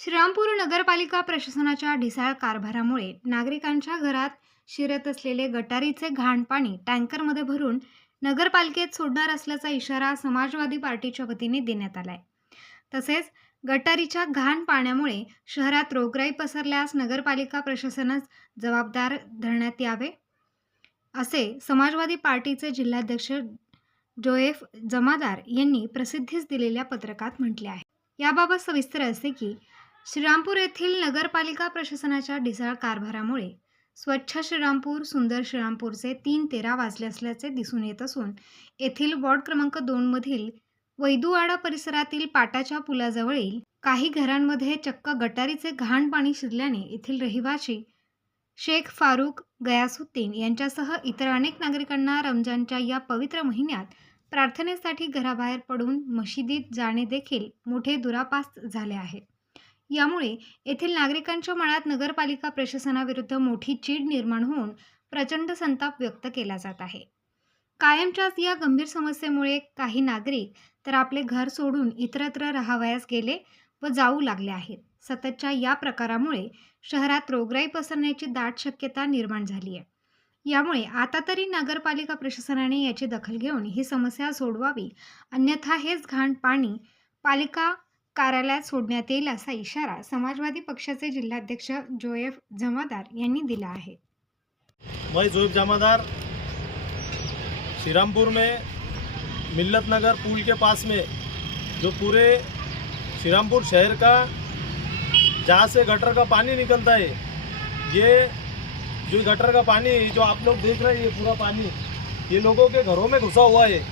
श्रीरामपूर नगरपालिका प्रशासनाच्या ढिसाळ कारभारामुळे नागरिकांच्या घरात शिरत असलेले गटारीचे घाण पाणी टँकरमध्ये भरून नगरपालिकेत सोडणार असल्याचा इशारा समाजवादी पार्टीच्या वतीने देण्यात आलाय. तसेच गटारीच्या घाण पाण्यामुळे शहरात रोगराई पसरल्यास नगरपालिका प्रशासनच जबाबदार धरण्यात यावे असे समाजवादी पार्टीचे जिल्हाध्यक्ष जोएफ जमादार यांनी प्रसिद्धीस दिलेल्या पत्रकात म्हटले आहे. याबाबत सविस्तर असे की श्रीरामपूर येथील नगरपालिका प्रशासनाच्या ढिसाळ कारभारामुळे स्वच्छ श्रीरामपूर सुंदर श्रीरामपूरचे तीन तेरा वाजले असल्याचे दिसून येत असून येथील वॉर्ड क्रमांक दोनमधील वैदुवाडा परिसरातील पाटाच्या पुलाजवळील काही घरांमध्ये चक्क गटारीचे घाण पाणी शिरल्याने येथील रहिवासी शेख फारूक गयासुद्दीन यांच्यासह इतर अनेक नागरिकांना रमजानच्या या पवित्र महिन्यात प्रार्थनेसाठी घराबाहेर पडून मशिदीत जाणे देखील मोठे दुरापास्त झाले आहे. यामुळे येथील नागरिकांच्या मनात नगरपालिका प्रशासनाविरुद्ध मोठी चीड निर्माण होऊन प्रचंड संताप व्यक्त केला जात आहे. कायमच्याच या गंभीर समस्येमुळे काही नागरिक तर आपले घर सोडून इतरत्र राहावयास गेले व जाऊ लागले आहेत. सततच्या या प्रकारामुळे शहरात रोगराई पसरण्याची दाट शक्यता निर्माण झाली आहे. यामुळे आता तरी नगरपालिका प्रशासनाने याची दखल घेऊन ही समस्या सोडवावी अन्यथा हेच घाण पाणी पालिका कार्यालयात सोडण्यात येईल असा इशारा समाजवादी पक्षाचे जिल्हाध्यक्ष जोएफ जमादार यांनी दिला आहे. मैं जोइब जमादार श्रीरामपुर में मिल्लत नगर पुल के पास में जो पूरे श्रीरामपुर शहर का जहाँ से गटर का पानी निकलता है ये जो गटर का पानी जो आप लोग देख रहे हैं ये पूरा पानी ये लोगों के घरों में घुसा हुआ है।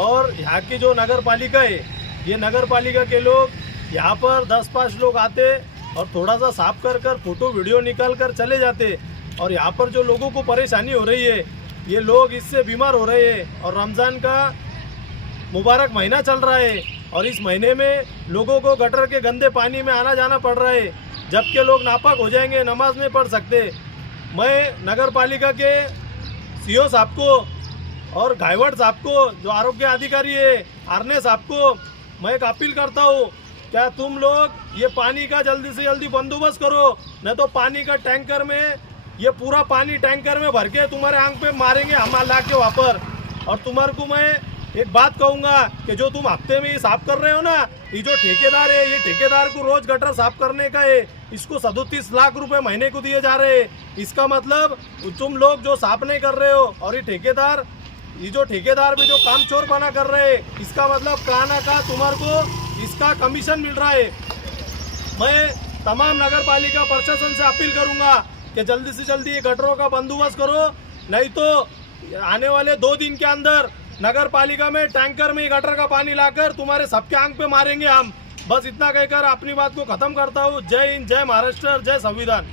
और यहाँ की जो नगर पालिका है ये नगर पालिका के लोग यहाँ पर दस पाँच लोग आते और थोड़ा सा साफ़ कर कर फ़ोटो, वीडियो निकाल कर चले जाते। और यहाँ पर जो लोगों को परेशानी हो रही है, ये लोग इससे बीमार हो रहे हैं और रमज़ान का मुबारक महीना चल रहा है और इस महीने में लोगों को गटर के गंदे पानी में आना जाना पड़ रहा है, जबकि लोग नापाक हो जाएँगे, नमाज़ नहीं पढ़ सकते। मैं नगर पालिका के सीओ साहब को और घायवट साहब को, जो आरोग्य अधिकारी है, आरने साहब को, मैं एक अपील करता हूँ क्या तुम लोग ये पानी का जल्दी से जल्दी बंदोबस्त करो? नहीं तो पानी का टैंकर में, ये पूरा पानी टैंकर में भर के तुम्हारे आँख पे मारेंगे हम ला के वहाँ पर और तुम्हारे को मैं एक बात कहूँगा कि जो तुम हफ़्ते में ये साफ़ कर रहे हो ना, ये जो ठेकेदार है, ये ठेकेदार को रोज गटर साफ़ करने का है, इसको सदतीस लाख रुपए महीने को दिए जा रहे हैं। इसका मतलब तुम लोग जो साफ़ नहीं कर रहे हो, और ये ठेकेदार, ये जो ठेकेदार भी जो काम चोर बना कर रहे हैं, इसका मतलब कहा का तुम्हारे को इसका कमीशन मिल रहा है, मैं तमाम नगर पालिका प्रशासन से अपील करूँगा कि जल्दी से जल्दी गटरों का बंदोबस्त करो, नहीं तो आने वाले दो दिन के अंदर नगर पालिका में टैंकर में गटर का पानी लाकर तुम्हारे सबके आँख पे मारेंगे हम। बस इतना कहकर अपनी बात को खत्म करता हूँ। जय हिंद, जय महाराष्ट्र, जय संविधान।